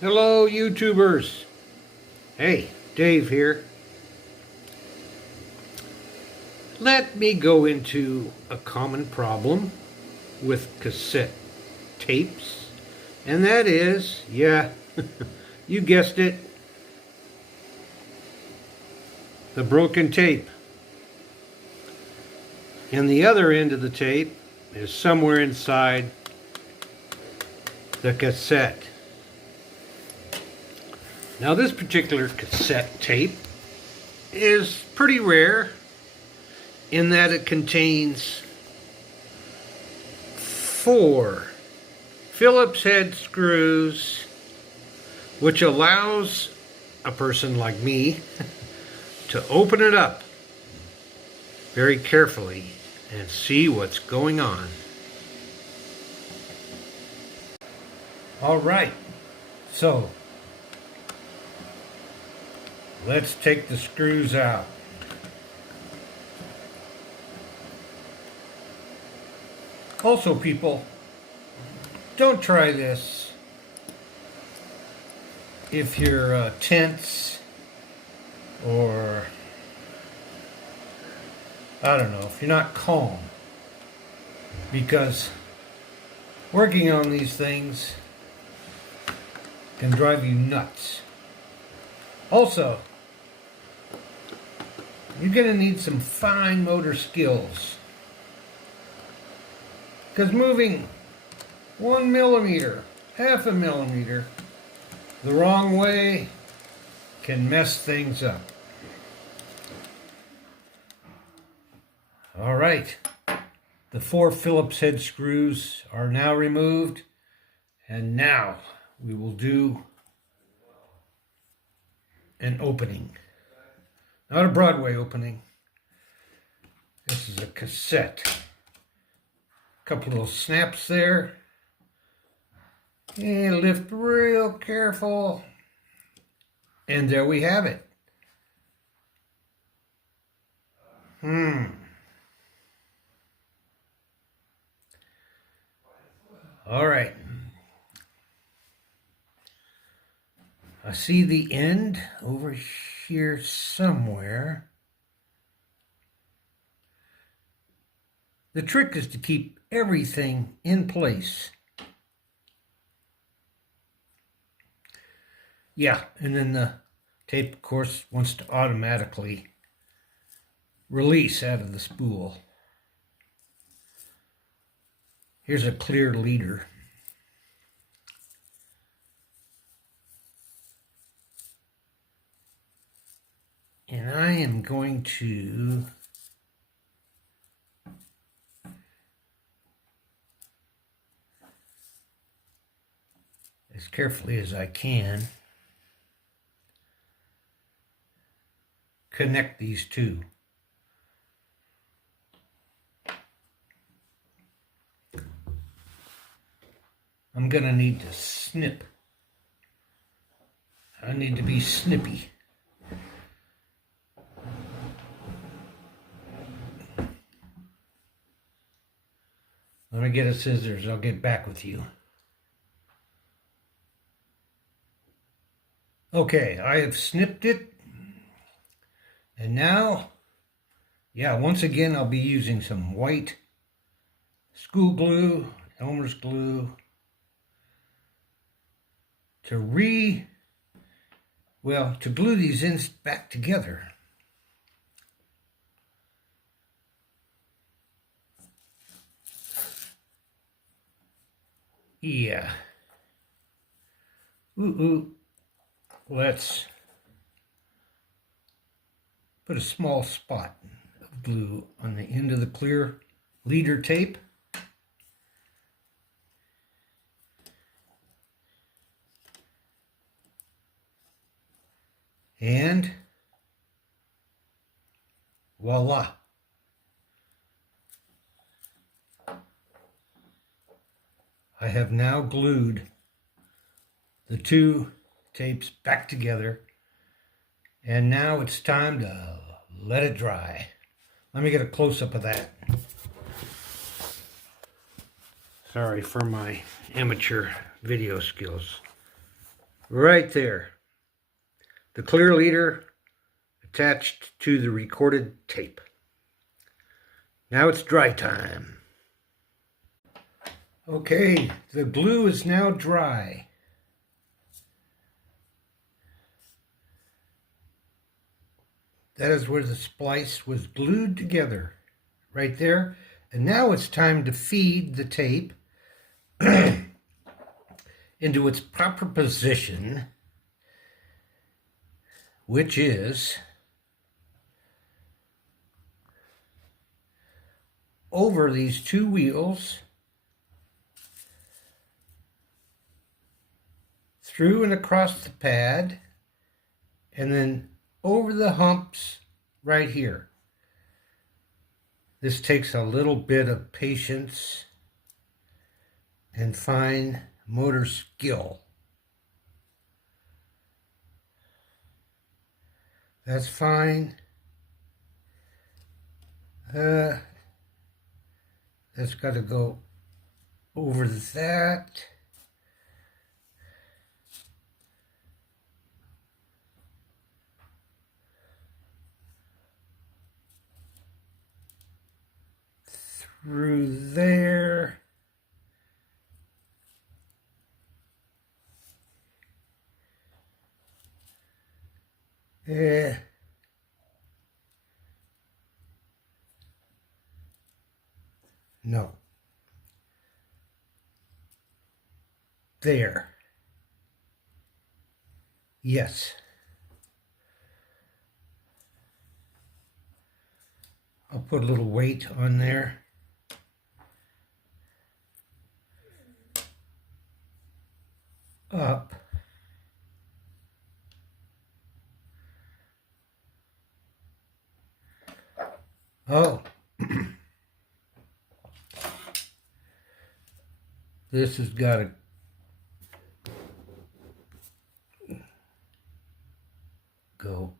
Hello, YouTubers. Hey, Dave here. Let me go into a common problem with cassette tapes, and that is, yeah, you guessed it, the broken tape. And the other end of the tape is somewhere inside the cassette. Now, this particular cassette tape is pretty rare in that it contains 4 Phillips head screws, which allows a person like me to open it up very carefully and see what's going on. All right, so let's take the screws out. Also, people, don't try this if you're tense or, I don't know, if you're not calm, because working on these things can drive you nuts. Also, you're going to need some fine motor skills, because moving 1 millimeter, half a millimeter, the wrong way can mess things up. All right, the 4 Phillips head screws are now removed, and now we will do an opening. Not a Broadway opening. This is a cassette. Couple little snaps there. And lift real careful. And there we have it. All right. I see the end over here somewhere. The trick is to keep everything in place. Yeah, and then the tape, of course, wants to automatically release out of the spool. Here's a clear leader. And I am going to as carefully as I can connect these two. I'm going to need to snip. I need to be snippy. Let me get a scissors. I'll get back with you. Okay, I have snipped it. And now, once again, I'll be using some white school glue, Elmer's glue, to glue these ends back together. Yeah. Let's put a small spot of glue on the end of the clear leader tape. And voila. I have now glued the 2 tapes back together, and now it's time to let it dry. Let me get a close-up of that. Sorry for my amateur video skills. Right there. The clear leader attached to the recorded tape. Now it's dry time. Okay, the glue is now dry. That is where the splice was glued together, right there. And now it's time to feed the tape into its proper position, which is over these two wheels, through and across the pad, and then over the humps right here. This takes a little bit of patience and fine motor skill. That's fine. That's got to go over that. Through there. No. There. Yes. I'll put a little weight on there. Up. Oh. This has got to go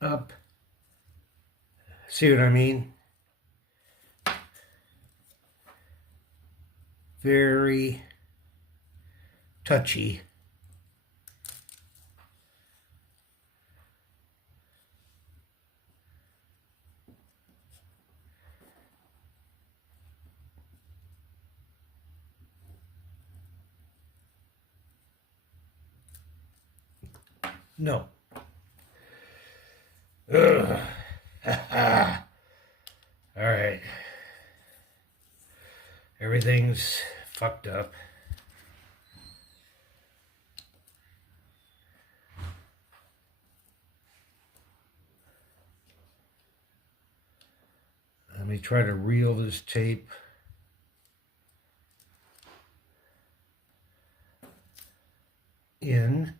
up. See what I mean? Very touchy. No. Ugh. All right. Everything's fucked up. Let me try to reel this tape in.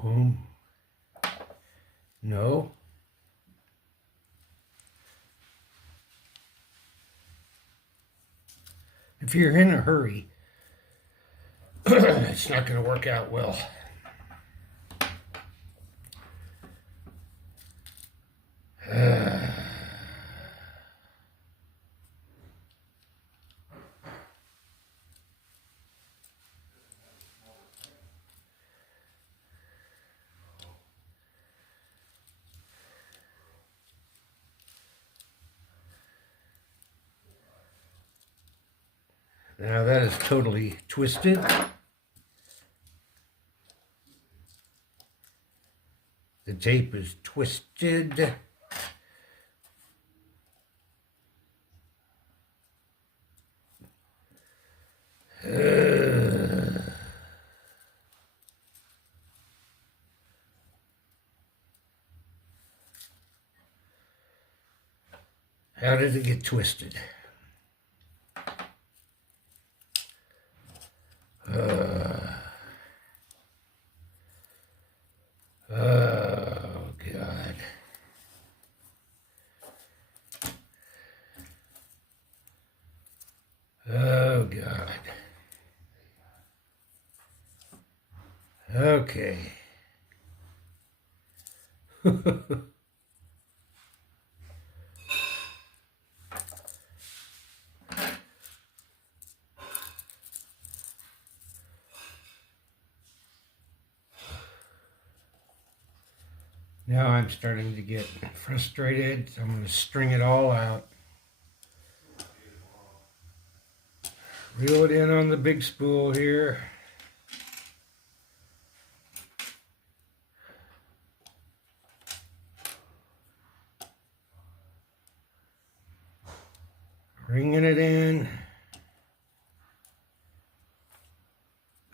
Boom. No. If you're in a hurry, it's not going to work out well. Now that is totally twisted. The tape is twisted. How did it get twisted? Oh, God. Oh, God. Okay. Now I'm starting to get frustrated, so I'm going to string it all out. Reel it in on the big spool here. Ringing it in.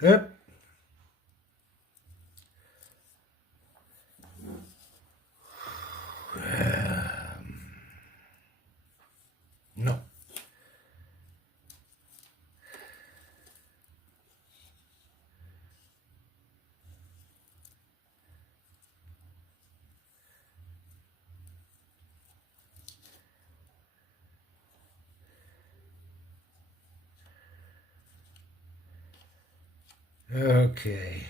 Up. No. Okay.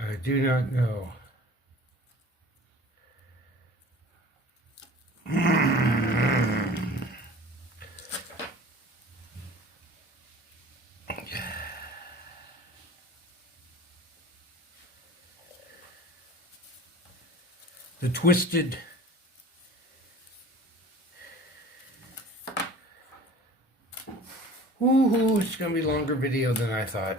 I do not know. The twisted woohoo, it's gonna be a longer video than I thought.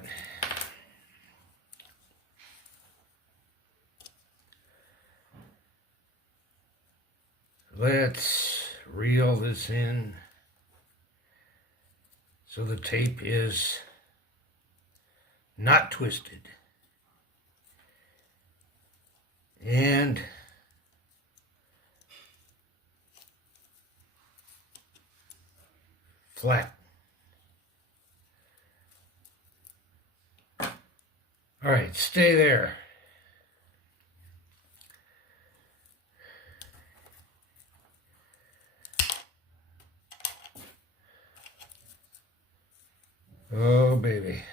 Let's reel this in so the tape is not twisted. And flat. All right, stay there. Oh, baby.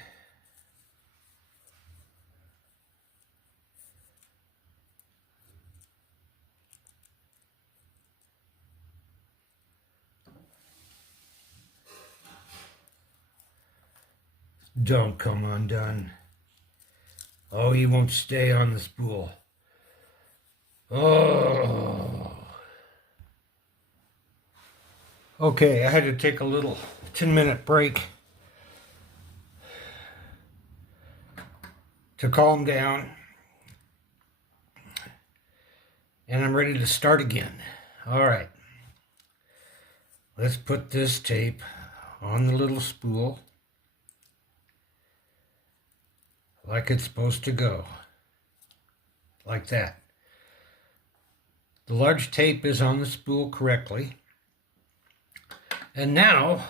Don't come undone. Oh, he won't stay on the spool. Oh. Okay, I had to take a little 10-minute break to calm down. And I'm ready to start again. All right. Let's put this tape on the little spool like it's supposed to go. Like that. The large tape is on the spool correctly. And now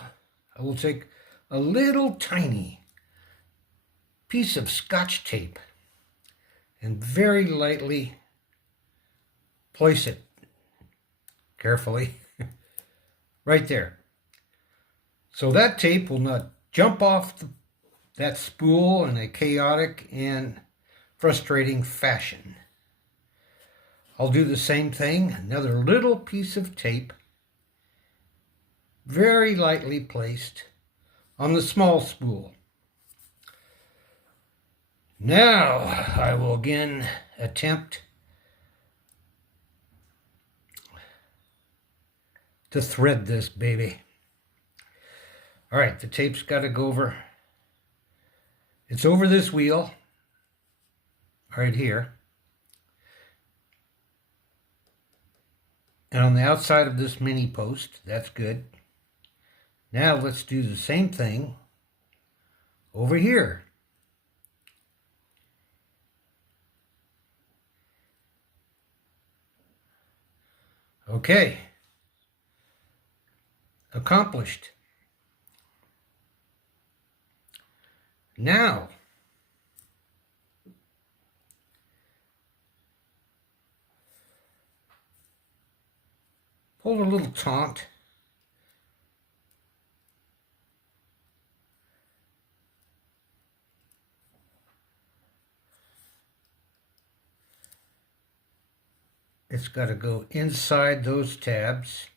I will take a little tiny piece of Scotch tape and very lightly place it carefully right there. So that tape will not jump off that spool in a chaotic and frustrating fashion. I'll do the same thing, another little piece of tape, very lightly placed on the small spool. Now I will again attempt to thread this baby. All right, the tape's got to go over. It's over this wheel right here. And on the outside of this mini post, that's good. Now let's do the same thing over here. Okay. Accomplished. Now, pull a little taunt. it's got to go inside those tabs,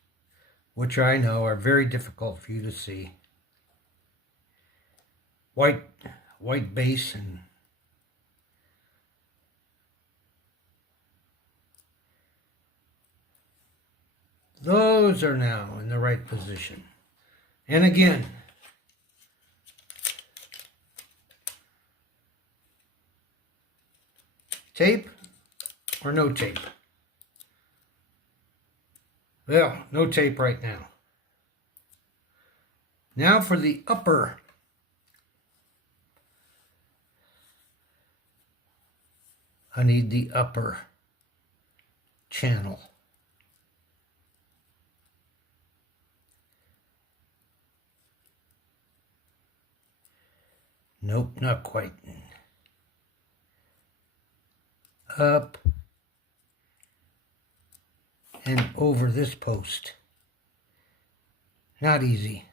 which I know are very difficult for you to see. White base, and those are now in the right position. And again, tape or no tape? Well, no tape right now. Now for the upper. I need the upper channel. Nope, not quite. Up and over this post. Not easy.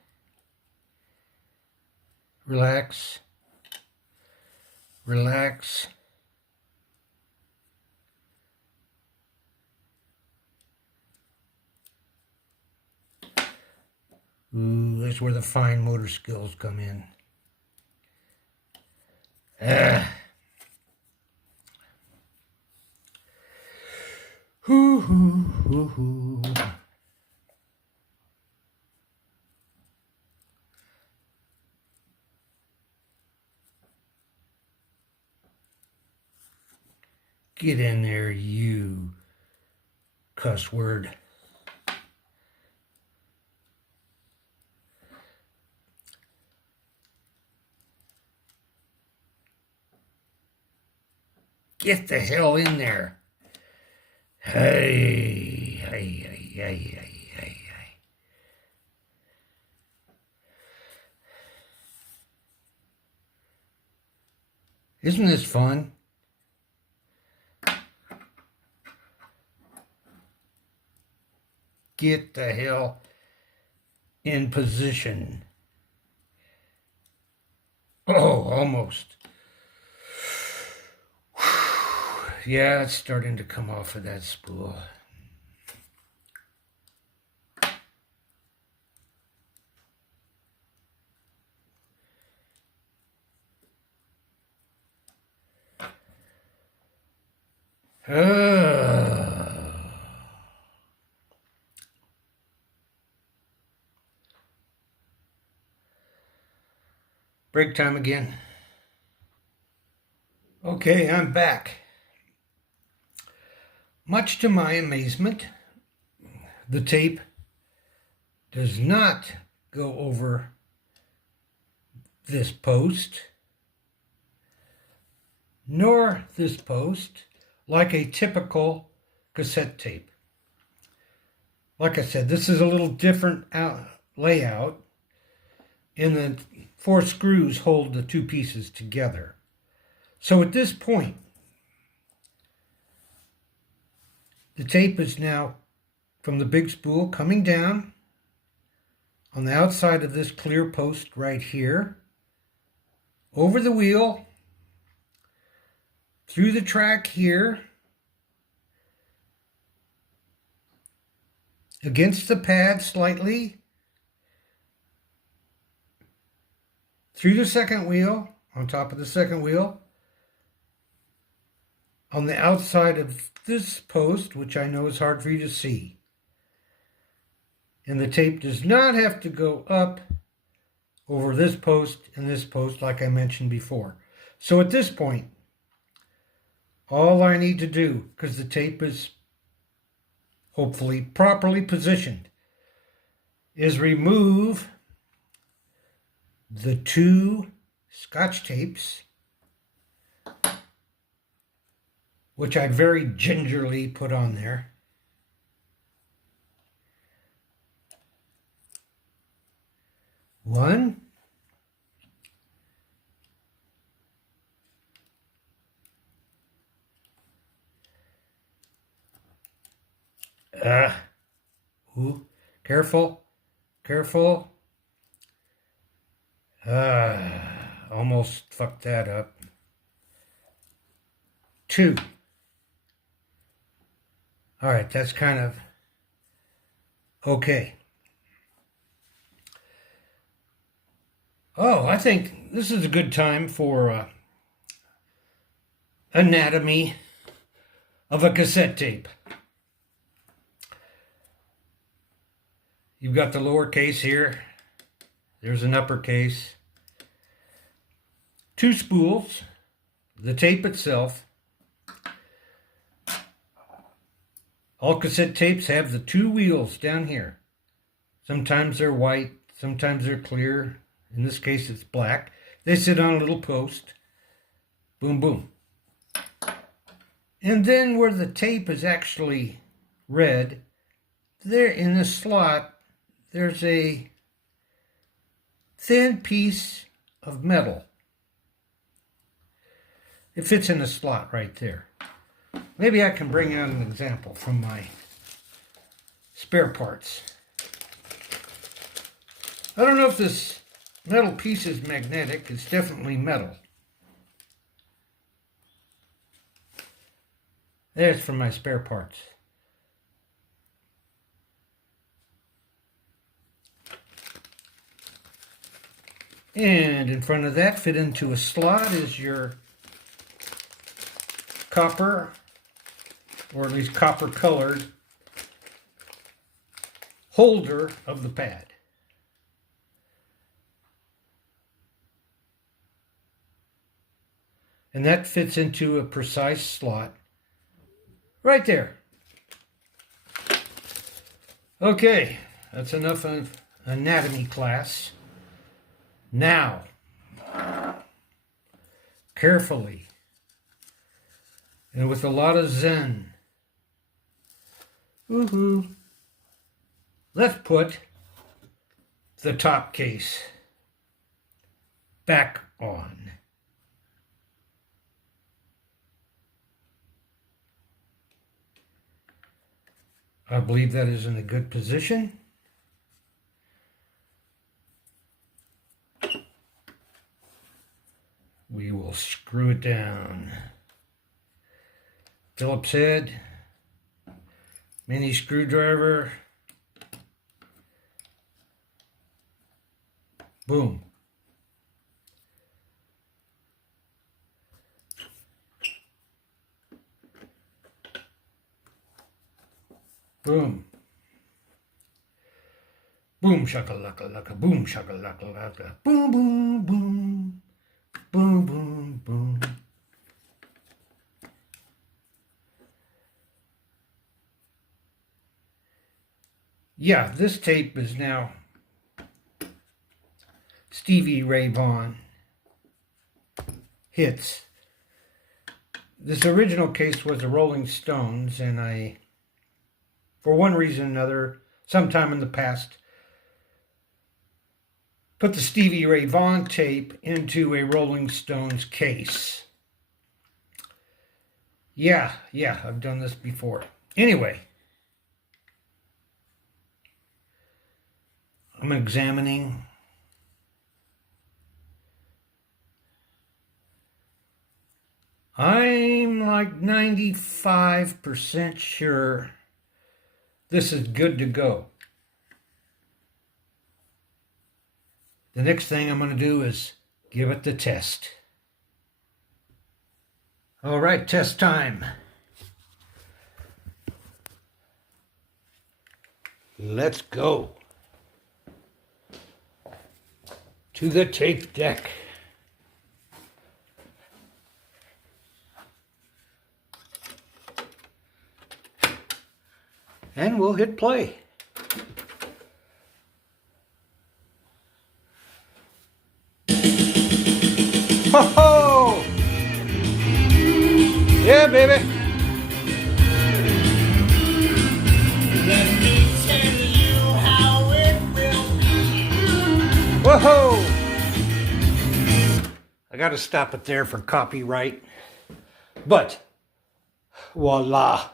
Relax. Relax. Ooh, that's where the fine motor skills come in. Hoo hoo hoo hoo. Get in there, you cuss word. Get the hell in there. Hey, hey, hey, hey, hey, hey, hey. Isn't this fun? Get the hell in position. Oh, almost. Yeah, it's starting to come off of that spool. Break time again. Okay, I'm back. Much to my amazement, the tape does not go over this post, nor this post, like a typical cassette tape. Like I said, this is a little different layout, and the 4 screws hold the 2 pieces together. So at this point, the tape is now from the big spool coming down on the outside of this clear post right here, over the wheel, through the track here, against the pad slightly, through the second wheel, on top of the second wheel, on the outside of this post, which I know is hard for you to see. And the tape does not have to go up over this post and this post like I mentioned before. So at this point, all I need to do, because the tape is hopefully properly positioned, is remove the 2 Scotch tapes, which I very gingerly put on there. One. Ooh, careful, careful. Almost fucked that up. 2. All right, that's kind of okay. Oh, I think this is a good time for anatomy of a cassette tape. You've got the lower case here. There's an uppercase. Two spools, the tape itself. All cassette tapes have the two wheels down here. Sometimes they're white, sometimes they're clear. In this case, it's black. They sit on a little post. Boom, boom. And then where the tape is actually red, there in the slot, there's a thin piece of metal. It fits in the slot right there. Maybe I can bring out an example from my spare parts. I don't know if this metal piece is magnetic. It's definitely metal. There's from my spare parts. And in front of that, fit into a slot, is your copper, or at least copper colored, holder of the pad. And that fits into a precise slot right there. Okay, that's enough of anatomy class. Now, carefully, and with a lot of zen, let's put the top case back on. I believe that is in a good position. We will screw it down. Phillips head, mini screwdriver, boom. Boom. Boom shakalaka laka, boom shakalaka laka, boom boom boom, boom boom boom. Yeah, this tape is now Stevie Ray Vaughan hits. This original case was the Rolling Stones, and I, for one reason or another, sometime in the past, put the Stevie Ray Vaughan tape into a Rolling Stones case. Yeah, I've done this before. Anyway, I'm examining. I'm like 95% sure this is good to go. The next thing I'm going to do is give it the test. All right, test time. Let's go to the tape deck. And we'll hit play. Ho ho! Yeah, baby. Let me tell you how it will be. Whoa! I got to stop it there for copyright. But voila.